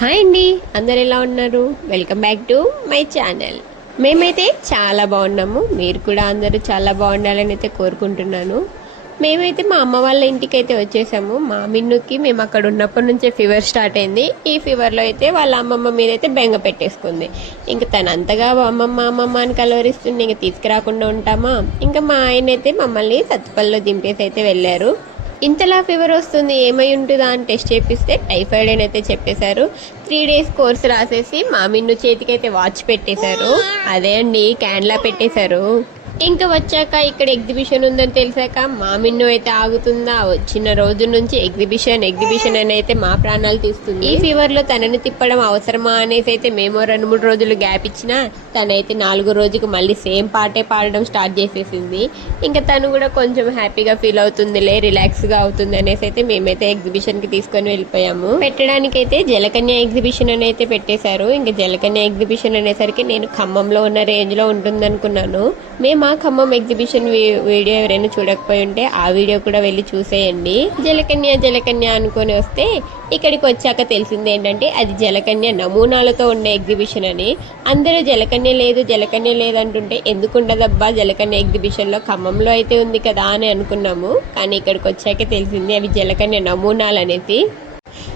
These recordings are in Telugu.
హాయ్ అండి. అందరు ఎలా ఉన్నారు? Welcome back to my channel మేమైతే చాలా బాగున్నాము. మీరు కూడా అందరూ చాలా బాగుండాలని అయితే కోరుకుంటున్నాను. మేమైతే మా అమ్మ వాళ్ళ ఇంటికి అయితే వచ్చేసాము. మా మిన్నుకి మేము అక్కడ ఉన్నప్పటి నుంచే ఫీవర్ స్టార్ట్ అయింది. ఈ ఫీవర్లో అయితే వాళ్ళ అమ్మమ్మ మీద అయితే బెంగ పెట్టేసుకుంది. ఇంకా తను అంతగా అమ్మమ్మ అమ్మమ్మ అని కలవరిస్తుంది. ఇంకా తీసుకురాకుండా ఉంటామా? ఇంకా మా ఆయన అయితే మమ్మల్ని సత్తుపల్లిలో దింపేసి అయితే వెళ్ళారు. ఇంతలా ఫీవర్ వస్తుంది ఏమై ఉంటుందా అని టెస్ట్ చేపిస్తే టైఫాయిడ్ అని అయితే చెప్పేశారు. త్రీ డేస్ కోర్స్ రాసేసి మా మిన్ను చేతికి అయితే వాచ్ పెట్టేశారు అదే అండి క్యాన్లా పెట్టేశారు. ఇంకా వచ్చాక ఇక్కడ ఎగ్జిబిషన్ ఉందని తెలిసాక మా మిన్ను అయితే ఆగుతుందా? వచ్చిన రోజు నుంచి ఎగ్జిబిషన్ ఎగ్జిబిషన్ అని అయితే మా ప్రాణాలు తీస్తుంది. ఈ ఫీవర్లో తనని తిప్పడం అవసరమా అనేసి అయితే మేము రెండు మూడు రోజులు గ్యాప్ ఇచ్చినా తనైతే నాలుగో రోజుకి మళ్ళీ సేమ్ పాటే పాడడం స్టార్ట్ చేసేసింది. ఇంకా తను కూడా కొంచెం హ్యాపీగా ఫీల్ అవుతుందిలే రిలాక్స్గా అవుతుంది అనేసి అయితే మేమైతే ఎగ్జిబిషన్కి తీసుకొని వెళ్ళిపోయాము. పెట్టడానికి అయితే జలకన్య ఎగ్జిబిషన్ అని అయితే పెట్టేశారు. ఇంకా జలకన్య ఎగ్జిబిషన్ అనేసరికి నేను ఖమ్మంలో ఉన్న రేంజ్లో ఉంటుంది అనుకున్నాను మేము ఆ ఖమ్మం ఎగ్జిబిషన్ వీడియో ఎవరైనా చూడకపోయి ఉంటే ఆ వీడియో కూడా వెళ్ళి చూసేయండి. జలకన్య జలకన్య అనుకొని వస్తే ఇక్కడికి వచ్చాక తెలిసింది ఏంటంటే అది జలకన్య నమూనాలతో ఉండే ఎగ్జిబిషన్ అని. అందరూ జలకన్య లేదు జలకన్య లేదు అంటుంటే ఎందుకు ఉండదబ్బా? జలకన్య ఎగ్జిబిషన్లో ఖమ్మంలో అయితే ఉంది కదా అని అనుకున్నాము. కానీ ఇక్కడికి వచ్చాక తెలిసింది అవి జలకన్య నమూనాలు అనేసి.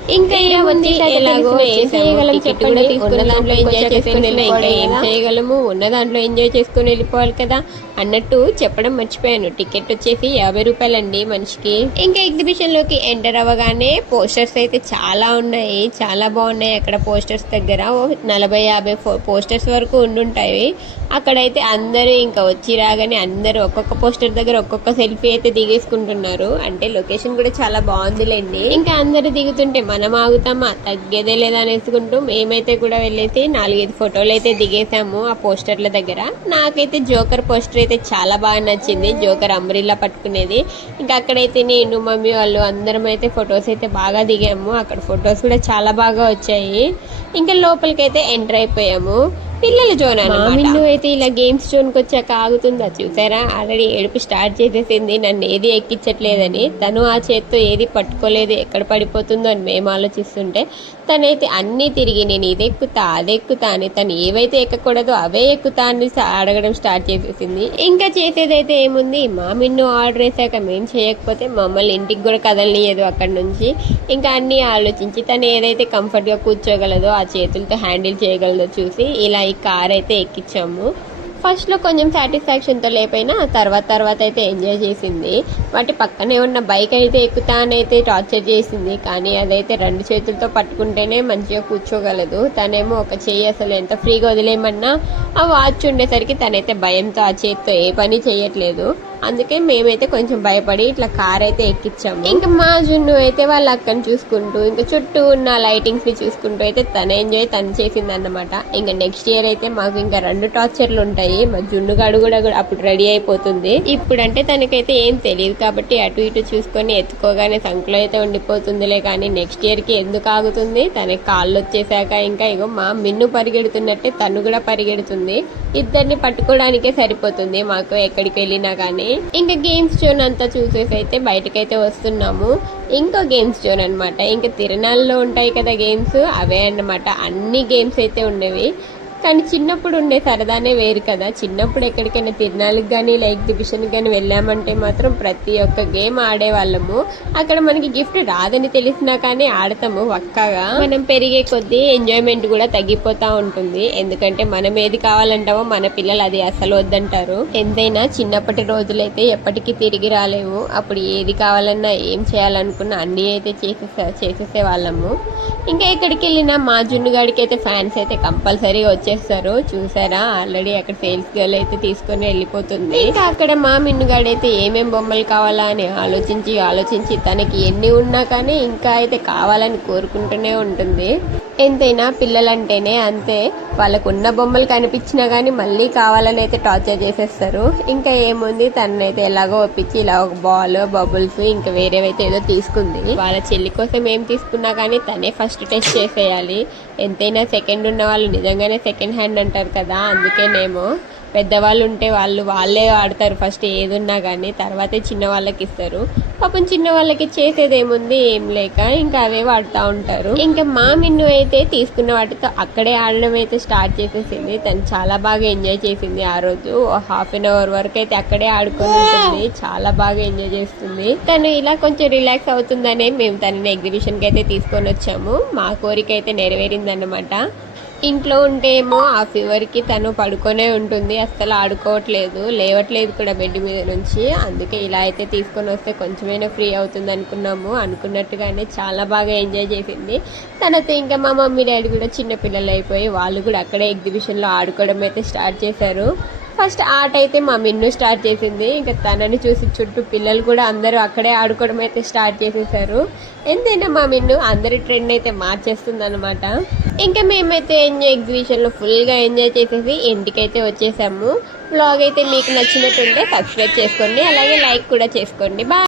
ఇంకా ఏముంది? ఎలాగో చేసాము. టికెట్ కూడా తీసుకున్న దాంట్లో ఎంజాయ్ చేసుకుని ఇంకా ఏం చేయగలము? ఉన్న దాంట్లో ఎంజాయ్ చేసుకుని వెళ్ళిపోవాలి కదా. అన్నట్టు చెప్పడం మర్చిపోయాను. టికెట్ వచ్చేసి యాభై రూపాయలండి మనిషికి. ఇంకా ఎగ్జిబిషన్లోకి ఎంటర్ అవ్వగానే పోస్టర్స్ అయితే చాలా ఉన్నాయి. చాలా బాగున్నాయి. అక్కడ పోస్టర్స్ దగ్గర ఓ నలభై యాభై పోస్టర్స్ వరకు ఉండుంటాయి. అక్కడైతే అందరూ ఇంకా వచ్చి రాగానే అందరూ ఒక్కొక్క పోస్టర్ దగ్గర ఒక్కొక్క సెల్ఫీ అయితే దిగేసుకుంటున్నారు. అంటే లొకేషన్ కూడా చాలా బాగుందిలేండి. ఇంకా అందరూ దిగుతుంటే మనం ఆగుతామా తగ్గేదే లేదనేసుకుంటూ మేమైతే కూడా వెళ్ళేసి నాలుగైదు ఫోటోలు అయితే దిగేసాము ఆ పోస్టర్ల దగ్గర. నాకైతే జోకర్ పోస్టర్ అయితే చాలా బాగా నచ్చింది. జోకర్ అంబ్రిల్లా పట్టుకునేది. ఇంకా అక్కడైతే నేను మమ్మీ వాళ్ళు అందరం అయితే ఫొటోస్ అయితే బాగా దిగాము. అక్కడ ఫొటోస్ కూడా చాలా బాగా వచ్చాయి. ఇంకా లోపలికైతే ఎంటర్ అయిపోయాము. పిల్లల జోన్ మిన్ను అయితే ఇలా గేమ్స్ జోన్కి వచ్చాక ఆగుతుందా చూసారా? ఆల్రెడీ ఏడుపు స్టార్ట్ చేసేసింది. నన్ను ఏది ఎక్కించట్లేదని. తను ఆ చేత్తో ఏది పట్టుకోలేదు ఎక్కడ పడిపోతుందో అని మేము ఆలోచిస్తుంటే తనైతే అన్నీ తిరిగి నేను ఇది ఎక్కుతా అది ఎక్కుతా అని తను ఏవైతే ఎక్కకూడదో అవే ఎక్కుతా అని అడగడం స్టార్ట్ చేసేసింది. ఇంకా చేసేదైతే ఏముంది? మా మిన్ను ఆర్డర్ వేసాక మేము చేయకపోతే మమ్మల్ని ఇంటికి కూడా కదలనియదు అక్కడ నుంచి. ఇంకా అన్నీ ఆలోచించి తను ఏదైతే కంఫర్ట్గా కూర్చోగలదో ఆ చేతులతో హ్యాండిల్ చేయగలదో చూసి ఇలా ఈ కార్ అయితే ఎక్కించాము. ఫస్ట్లో కొంచెం సాటిస్ఫాక్షన్తో లేకపోయినా తర్వాత తర్వాత అయితే ఎంజాయ్ చేసింది. వాటి పక్కనే ఉన్న బైక్ అయితే ఎక్కుతానైతే టార్చర్ చేసింది. కానీ అదైతే రెండు చేతులతో పట్టుకుంటేనే మంచిగా కూర్చోగలదు. తనేమో ఒక చేయి అసలు ఎంత ఫ్రీగా వదిలేయమన్నా ఆ వాచ్ ఉండేసరికి తనైతే భయంతో ఆ చేతితో ఏ పని చేయట్లేదు. అందుకే మేమైతే కొంచెం భయపడి ఇట్లా కార్ అయితే ఎక్కించాము ఇంకా మా జున్ను అయితే వాళ్ళ అక్కని చూసుకుంటూ ఇంకా చుట్టూ ఉన్న లైటింగ్స్ని చూసుకుంటూ అయితే తన ఎంజాయ్ తను చేసింది అన్నమాట ఇంకా నెక్స్ట్ ఇయర్ అయితే మాకు ఇంకా రెండు టార్చర్లు ఉంటాయి. మా జున్ను గడు కూడా కూడా అప్పుడు రెడీ అయిపోతుంది. ఇప్పుడంటే తనకైతే ఏం తెలియదు కాబట్టి అటు ఇటు చూసుకొని ఎత్తుకోగానే సంకులో అయితే ఉండిపోతుందిలే కానీ నెక్స్ట్ ఇయర్కి ఎందుకు ఆగుతుంది? తనకి కాళ్ళు వచ్చేసాక ఇంకా ఇగో మా మిన్ను పరిగెడుతున్నట్టే తను కూడా పరిగెడుతుంది. ఇద్దరిని పట్టుకోవడానికే సరిపోతుంది. మాకు ఎక్కడికి వెళ్ళినా కానీ ఇంకా గేమ్స్ జోన్ అంతా చూసేసి అయితే బయటకైతే వస్తున్నాము. ఇంకో గేమ్స్ జోన్ అన్నమాట. ఇంకా తిరణాల్లో ఉంటాయి కదా గేమ్స్ అవే అన్నమాట. అన్ని గేమ్స్ అయితే ఉండేవి. కానీ చిన్నప్పుడు ఉండే సరదానే వేరు కదా. చిన్నప్పుడు ఎక్కడికైనా తిరణాలకు కానీ లైక్ ఎగ్జిబిషన్కి కానీ వెళ్ళామంటే మాత్రం ప్రతి ఒక్క గేమ్ ఆడేవాళ్ళము. అక్కడ మనకి గిఫ్ట్ రాదని తెలిసినా కానీ ఆడతాము పక్కాగా మనం పెరిగే కొద్దీ ఎంజాయ్మెంట్ కూడా తగ్గిపోతా ఉంటుంది. ఎందుకంటే మనం ఏది కావాలంటామో మన పిల్లలు అది అసలు వద్దంటారు. ఎంతైనా చిన్నప్పటి రోజులైతే ఎప్పటికీ తిరిగి రాలేము. అప్పుడు ఏది కావాలన్నా ఏం చేయాలనుకున్నా అన్నీ అయితే చేసేసే చేసేసే వాళ్ళము ఇంకా ఎక్కడికి వెళ్ళినా మా జున్నుగాడికి అయితే ఫ్యాన్స్ అయితే కంపల్సరీ చేస్తారు చూసారా? ఆల్రెడీ అక్కడ సేల్స్ గర్ల్ అయితే తీసుకొని వెళ్ళిపోతుంది. ఇంకా అక్కడ మా మిన్నుగాడు అయితే ఏమేం బొమ్మలు కావాలా అని ఆలోచించి ఆలోచించి తనకి ఎన్ని ఉన్నా కానీ ఇంకా అయితే కావాలని కోరుకుంటూనే ఉంటుంది. ఎంతైనా పిల్లలంటేనే అంతే. వాళ్ళకు ఉన్న బొమ్మలు కనిపించినా కానీ మళ్ళీ కావాలని అయితే టార్చర్ చేసేస్తారు. ఇంకా ఏముంది? తనైతే ఎలాగో ఒప్పించి ఇలా ఒక బాల్ బబుల్స్ ఇంకా వేరేవైతే ఏదో తీసుకుంది. వాళ్ళ చెల్లి కోసం ఏం తీసుకున్నా కానీ తనే ఫస్ట్ టెస్ట్ చేసేయాలి. ఎంతైనా సెకండ్ ఉన్న వాళ్ళు నిజంగానే సెకండ్ హ్యాండ్ అంటారు కదా అందుకేనేమో పెద్దవాళ్ళు ఉంటే వాళ్ళు వాళ్ళే ఆడతారు ఫస్ట్ ఏది ఉన్నా కానీ తర్వాతే చిన్న వాళ్ళకి ఇస్తారు పాపం చిన్న వాళ్ళకి చేసేది ఏముంది ఏం లేక ఇంకా అవే వాడుతూ ఉంటారు. ఇంకా మా మిన్ను అయితే తీసుకున్న వాటితో అక్కడే ఆడడం అయితే స్టార్ట్ చేసేసింది. తను చాలా బాగా ఎంజాయ్ చేసింది ఆ రోజు. హాఫ్ అన్ అవర్ వరకు అయితే అక్కడే ఆడుకొని ఉంటుంది. చాలా బాగా ఎంజాయ్ చేస్తుంది. తను ఇలా కొంచెం రిలాక్స్ అవుతుందనే మేము తనని ఎగ్జిబిషన్కి అయితే తీసుకొని వచ్చాము. మా కోరిక అయితే నెరవేరిందన్నమాట. ఇంట్లో ఉంటే ఏమో ఆ ఫీవర్కి తను పడుకొనే ఉంటుంది. అస్సలు ఆడుకోవట్లేదు. లేవట్లేదు కూడా బెడ్ మీద నుంచి. అందుకే ఇలా అయితే తీసుకొని వస్తే కొంచెమైనా ఫ్రీ అవుతుంది అనుకున్నాము. అనుకున్నట్టుగానే చాలా బాగా ఎంజాయ్ చేసింది. తనతో ఇంకా మా మమ్మీ డాడీ కూడా చిన్న పిల్లలు అయిపోయి వాళ్ళు కూడా అక్కడే ఎగ్జిబిషన్లో ఆడుకోవడం అయితే స్టార్ట్ చేశారు. ఫస్ట్ ఆట అయితే మా మిన్ను స్టార్ట్ చేసింది. ఇంకా తనని చూసి చుట్టూ పిల్లలు కూడా అందరూ అక్కడే ఆడుకోవడం అయితే స్టార్ట్ చేసేసారు. ఎంతైనా మా మిన్ను అందరి ట్రెండ్ అయితే మార్చేస్తుంది అనమాట ఇంకా మేమైతే ఎంజాయ్ ఎగ్జిబిషన్లో ఫుల్గా ఎంజాయ్ చేసేసి ఇంటికైతే వచ్చేసాము. బ్లాగ్ అయితే మీకు నచ్చినట్టుంటే సబ్స్క్రైబ్ చేసుకోండి. అలాగే లైక్ కూడా చేసుకోండి. బాయ్